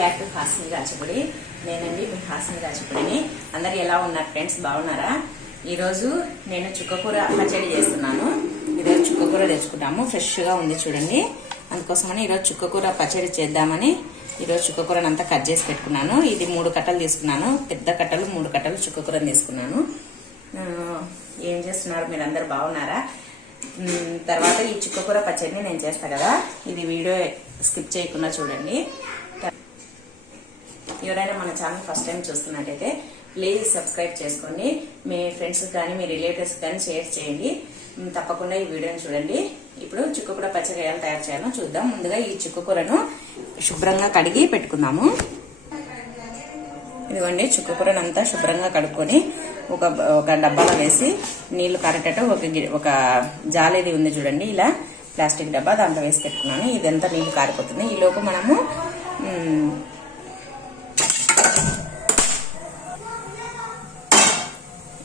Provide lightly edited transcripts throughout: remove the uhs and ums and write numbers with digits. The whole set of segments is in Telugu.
Back to Hasini Rachapudi. నేనండి మీ హాసిని రాచపూడిని. అందరు ఎలా ఉన్నారు ఫ్రెండ్స్, బాగున్నారా? ఈరోజు నేను చుక్కకూర పచ్చడి చేస్తున్నాను. ఈరోజు చుక్కకూర తెచ్చుకున్నాము, ఫ్రెష్గా ఉంది చూడండి. అందుకోసమని ఈరోజు చుక్కకూర పచ్చడి చేద్దామని ఈరోజు చుక్కకూరను అంతా కట్ చేసి పెట్టుకున్నాను. ఇది 3 కట్టలు తీసుకున్నాను, పెద్ద కట్టలు 3 కట్టలు చుక్కకూరను తీసుకున్నాను. ఏం చేస్తున్నారు మీరు, అందరు బాగున్నారా? తర్వాత ఈ చుక్కకూర పచ్చడిని నేను చేస్తా కదా, ఇది వీడియో స్కిప్ చేయకుండా చూడండి. ఎవరైనా మన ఛానల్ ఫస్ట్ టైం చూస్తున్నట్టయితే ప్లీజ్ సబ్స్క్రైబ్ చేసుకోండి. మీ ఫ్రెండ్స్ కానీ మీ రిలేటివ్స్ కానీ షేర్ చేయండి. తప్పకుండా ఈ వీడియోని చూడండి. ఇప్పుడు చుక్కకూర పచ్చడి ఎలా తయారు చేయాలో చూద్దాం. ముందుగా ఈ చుక్కకూరను శుభ్రంగా కడిగి పెట్టుకుందాము. ఇదిగోండి, చుక్కకూరను అంతా శుభ్రంగా కడుక్కొని ఒక డబ్బాలో వేసి నీళ్లు కారేటట్టు ఒక జాలేది ఉంది చూడండి, ఇలా ప్లాస్టిక్ డబ్బా, దాంట్లో వేసి పెట్టుకున్నాను. ఇదంతా నీళ్లు కారిపోతుంది. ఈ లోపు మనము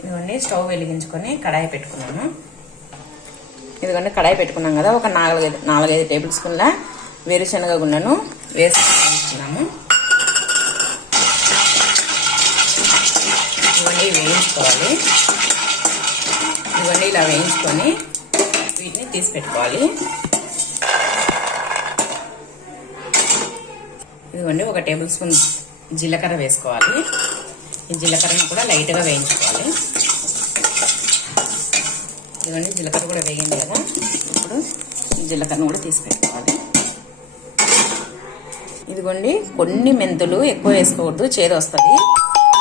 ఇదిగోండి స్టవ్ వెలిగించుకొని కడాయి పెట్టుకున్నాను. ఇదిగోండి కడాయి పెట్టుకున్నాం కదా, ఒక 4-5 టేబుల్ స్పూన్ల వేరుశనగ గుండను వేసుకున్నాము. ఇవన్నీ వేయించుకోవాలి. ఇవన్నీ ఇలా వేయించుకొని వీటిని తీసి పెట్టుకోవాలి. ఇదిగోండి ఒక టేబుల్ స్పూన్ జీలకర్ర వేసుకోవాలి. ఈ జీలకర్రను కూడా లైట్గా వేయించుకోవాలి. ఇదిగోండి జీలకర్ర కూడా వేగింది కదా, ఇప్పుడు ఈ జీలకర్రను కూడా తీసి పెట్టుకోవాలి. ఇదిగోండి కొన్ని మెంతులు ఎక్కువ వేసుకోకూడదు, చేదు వస్తుంది.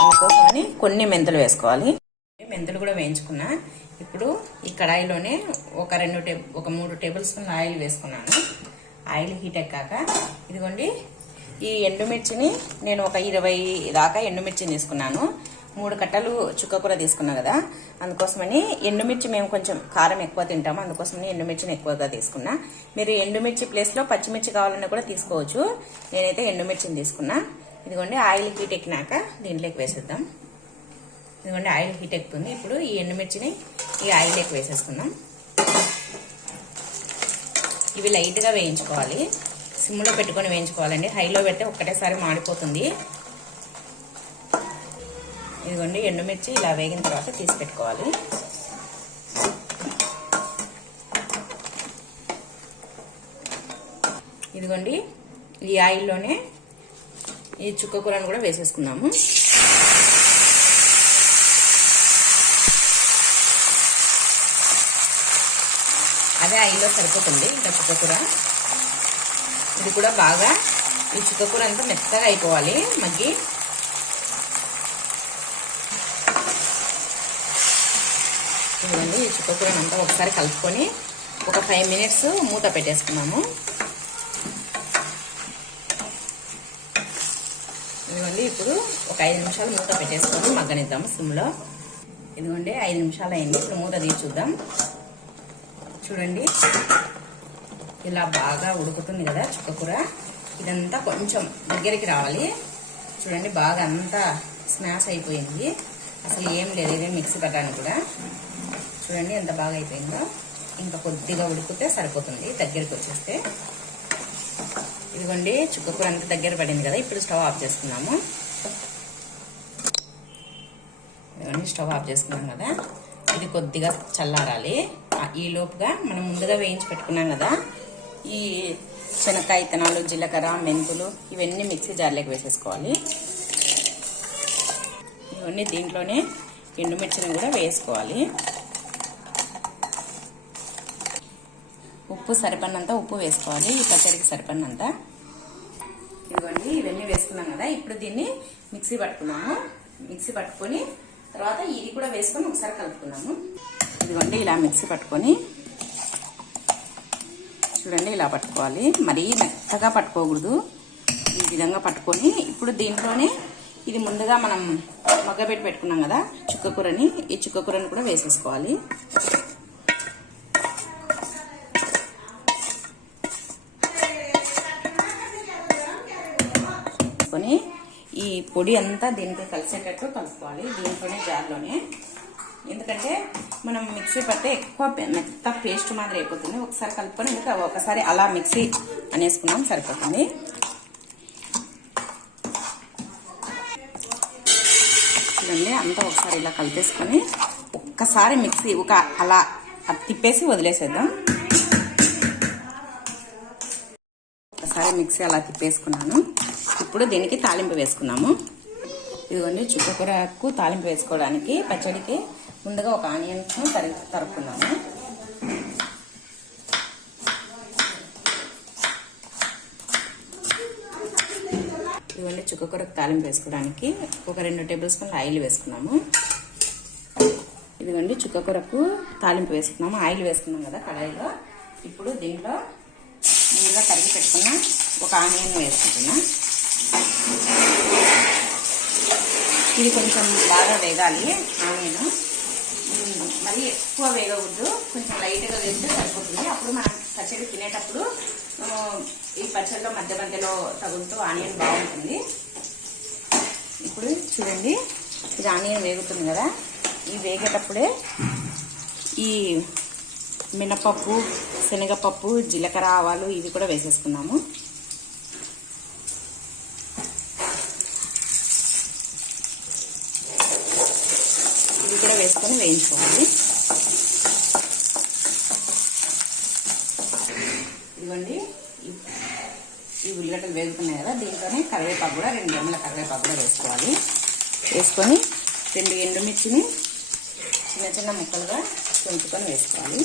అందుకోసమని కొన్ని మెంతులు వేసుకోవాలి. మెంతులు కూడా వేయించుకున్నా. ఇప్పుడు ఈ కడాయిలోనే ఒక 3 టేబుల్ స్పూన్ల ఆయిల్ వేసుకున్నాను. ఆయిల్ హీట్ ఎక్కాక ఇదిగోండి ఈ ఎండుమిర్చిని నేను ఒక 20 దాకా ఎండుమిర్చిని తీసుకున్నాను. 3 కట్టలు చుక్కకూర తీసుకున్నా కదా, అందుకోసమని ఎండుమిర్చి మేము కొంచెం కారం ఎక్కువ తింటాము, అందుకోసమని ఎండుమిర్చిని ఎక్కువగా తీసుకున్నా. మీరు ఎండుమిర్చి ప్లేస్లో పచ్చిమిర్చి కావాలన్నా కూడా తీసుకోవచ్చు. నేనైతే ఎండుమిర్చిని తీసుకున్నా. ఇదిగోండి ఆయిల్ హీట్ ఎక్కినాక దీంట్లోకి వేసేద్దాం. ఇదిగోండి ఆయిల్ హీట్ ఎక్కుతుంది. ఇప్పుడు ఈ ఎండుమిర్చిని ఈ ఆయిల్లోకి వేసేసుకుందాం. ఇవి లైట్గా వేయించుకోవాలి, సిమ్లో పెట్టుకొని వేయించుకోవాలండి. హైలో పెడితే ఒక్కటేసారి మాడిపోతుంది. ఇదిగోండి ఎండుమిర్చి ఇలా వేగిన తర్వాత తీసి పెట్టుకోవాలి. ఇదిగోండి ఈ ఆయిల్లోనే ఈ చుక్కకూరను కూడా వేసేసుకున్నాము. అదే ఆయిల్లో సరిపోతుంది ఇంకా చుక్కకూర. ఇది కూడా బాగా ఈ చుక్కకూర అంతా మెత్తగా అయిపోవాలి మగ్గి. ఇదిగోండి ఈ చుక్కకూరను అంతా ఒకసారి కలుపుకొని ఒక 5 మినిట్స్ మూత పెట్టేసుకున్నాము. ఇదిగోండి ఇప్పుడు ఒక 5 నిమిషాలు మూత పెట్టేసుకొని మగ్గనిద్దాము సిమ్లో. ఇదిగోండి 5 నిమిషాలు అయింది. ఇప్పుడు మూత తీసి చూద్దాం. చూడండి ఇలా బాగా ఉడుకుతుంది కదా చుక్కకూర. ఇదంతా కొంచెం దగ్గరికి రావాలి. చూడండి బాగా అంతా స్మాష్ అయిపోయింది, అసలు ఏం లేదు. ఇదే మిక్సీ పట్టాను కూడా. చూడండి ఎంత బాగా అయిపోయిందో. ఇంకా కొద్దిగా ఉడికితే సరిపోతుంది, దగ్గరికి వచ్చేస్తే. ఇదిగోండి చుక్కకూర అంతా దగ్గర పడింది కదా, ఇప్పుడు స్టవ్ ఆఫ్ చేసుకున్నాము. ఇదిగోండి స్టవ్ ఆఫ్ చేసుకున్నాం కదా, ఇది కొద్దిగా చల్లారాలి. ఈ లోపుగా మనం ముందుగా వేయించి పెట్టుకున్నాం కదా ఈ శనక్కాయ విత్తనాలు, జీలకర్ర, మెంతులు ఇవన్నీ మిక్సీ జార్లోకి వేసేసుకోవాలి. ఇవన్నీ దీంట్లోనే ఎండుమిర్చిని కూడా వేసుకోవాలి. ఉప్పు సరిపడినంత ఉప్పు వేసుకోవాలి, ఈ పచ్చడికి సరిపడినంత. ఇదిగోండి ఇవన్నీ వేసుకున్నాం కదా, ఇప్పుడు దీన్ని మిక్సీ పట్టుకున్నాము. మిక్సీ పట్టుకొని తర్వాత ఇది కూడా వేసుకొని ఒకసారి కలుపుకున్నాము. ఇదిగోండి ఇలా మిక్సీ పట్టుకొని చూడండి ఇలా పట్టుకోవాలి. మరీ మెత్తగా పట్టుకోకూడదు, ఈ విధంగా పట్టుకొని ఇప్పుడు దీంట్లోనే ఇది ముందుగా మనం మగ్గబెట్టి పెట్టుకున్నాం కదా చుక్కకూరని, ఈ చుక్కకూరని కూడా వేసేసుకోవాలి. ఈ పొడి అంతా దీంట్లో కలిసేటట్టు కలుపుకోవాలి, దీంట్లోనే జార్లోనే. ఎందుకంటే మనం మిక్సీ పడితే ఎక్కువ మెత్త పేస్ట్ మాదిరి అయిపోతుంది. ఒకసారి కలుపుకొని ఒకసారి అలా మిక్సీ అనేసుకున్నాం సరిపోతుంది. చూడండి అంతా ఒకసారి ఇలా కలిపేసుకొని ఒక్కసారి మిక్సీ అలా తిప్పేసి వదిలేసేద్దాం. ఒకసారి మిక్సీ అలా తిప్పేసుకున్నాను. ఇప్పుడు దీనికి తాలింపు వేసుకున్నాము. ఇదిగోండి చుక్కకూరకు తాలింపు వేసుకోవడానికి పచ్చడికి ముందుగా ఒక ఆనియన్స్ తరుపుకున్నాము. ఇదిగోండి చుక్కకూరకు తాలింపు వేసుకోవడానికి ఒక 2 టేబుల్ స్పూన్లు ఆయిల్ వేసుకున్నాము. ఇదిగోండి చుక్కకూరకు తాలింపు వేసుకున్నాము. ఆయిల్ వేసుకున్నాం కదా కడాయిలో. ఇప్పుడు దీంట్లో ముందుగా తరిగి పెట్టుకున్న ఒక ఆనియన్ వేసుకుంటున్నా. ఇది కొంచెం బాగా వేగాలి. ఆనియన్ మరి ఎక్కువ వేగకూడదు, కొంచెం లైట్గా వేస్తే సరిపోతుంది. అప్పుడు మనం పచ్చడి తినేటప్పుడు ఈ పచ్చడిలో మధ్య మధ్యలో తగులుతూ ఆనియన్ బాగుంటుంది. ఇప్పుడు చూడండి ఇది ఆనియన్ వేగుతుంది కదా. ఈ వేగేటప్పుడే ఈ మినపప్పు, శనగపప్పు, జీలకర్ర, ఆవాలు ఇవి కూడా వేసేసుకున్నాము. ఇవి కూడా వేసుకొని వేయించుకోవాలి. ఇదిగోండి ఈ ఉల్లిగడ్డలు వేగుతున్నాయి కదా, దీంట్లోనే కరివేపాకు కూడా 2 రెమ్మల కరివేపాకు కూడా వేసుకోవాలి. వేసుకొని 2 ఎండుమిర్చిని చిన్న చిన్న ముక్కలుగా తుంచుకొని వేసుకోవాలి.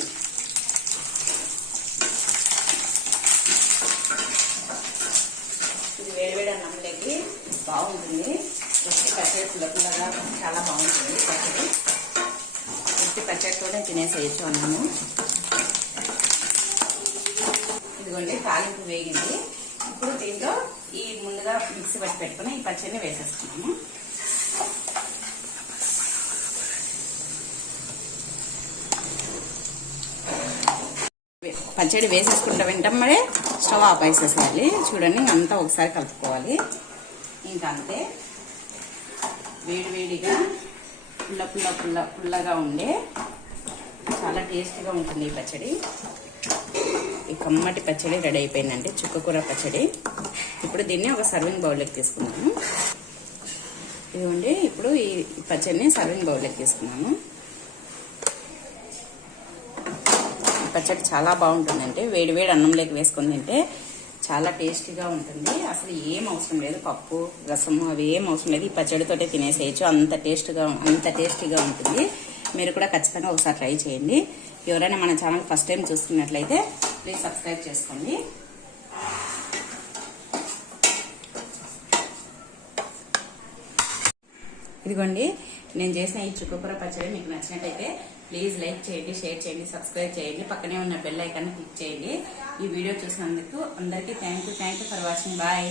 ఇది వేడివేడి అన్నంలోకి బాగుంటుంది. పచ్చడి పుల్లగా చాలా బాగుంటుంది. పచ్చడితోనే తినేసేయచ్చు అన్నాము. ఇదిగోండి తాలింపు వేగింది. ఇప్పుడు దీంట్లో ఈ ముందుగా మిక్సీ పట్టి పెట్టుకుని ఈ పచ్చడిని వేసేసుకున్నాము. పచ్చడి వేసేసుకుంటే వెంటనే స్టవ్ ఆఫ్ వేసేసేయాలి. చూడండి అంతా ఒకసారి కలుపుకోవాలి. ఇంకా అంతే వేడివేడిగా పుల్లగా ఉండే చాలా టేస్టీగా ఉంటుంది ఈ పచ్చడి. ఈ కమ్మటి పచ్చడి రెడీ అయిపోయిందంటే చుక్కకూర పచ్చడి. ఇప్పుడు దీన్ని ఒక సర్వింగ్ బౌల్లోకి తీసుకున్నాము. ఇదిగోండి ఇప్పుడు ఈ పచ్చడిని సర్వింగ్ బౌల్లోకి తీసుకున్నాము. పచ్చడి చాలా బాగుంటుందంటే వేడివేడి అన్నంలోకి వేసుకొని తింటే చాలా టేస్టీగా ఉంటుంది. అసలు ఏం అవసరం లేదు, పప్పు రసము అవి ఏం అవసరం లేదు. ఈ పచ్చడితోటే తినేసేయచ్చు. అంత టేస్టీగా ఉంటుంది. మీరు కూడా ఖచ్చితంగా ఒకసారి ట్రై చేయండి. ఎవరైనా మన ఛానల్ ఫస్ట్ టైం చూస్తున్నట్లయితే ప్లీజ్ సబ్స్క్రైబ్ చేసుకోండి. ఇదిగోండి నేను చేసిన ఈ చుక్కకూర పచ్చడి మీకు నచ్చినట్టయితే ప్లీజ్ లైక్ చేయండి, షేర్ చేయండి, సబ్స్క్రైబ్ చేయండి. పక్కనే ఉన్న బెల్ ఐకాన్ క్లిక్ చేయండి. ఈ వీడియో చూసినందుకు అందరికీ thank you for watching. Bye.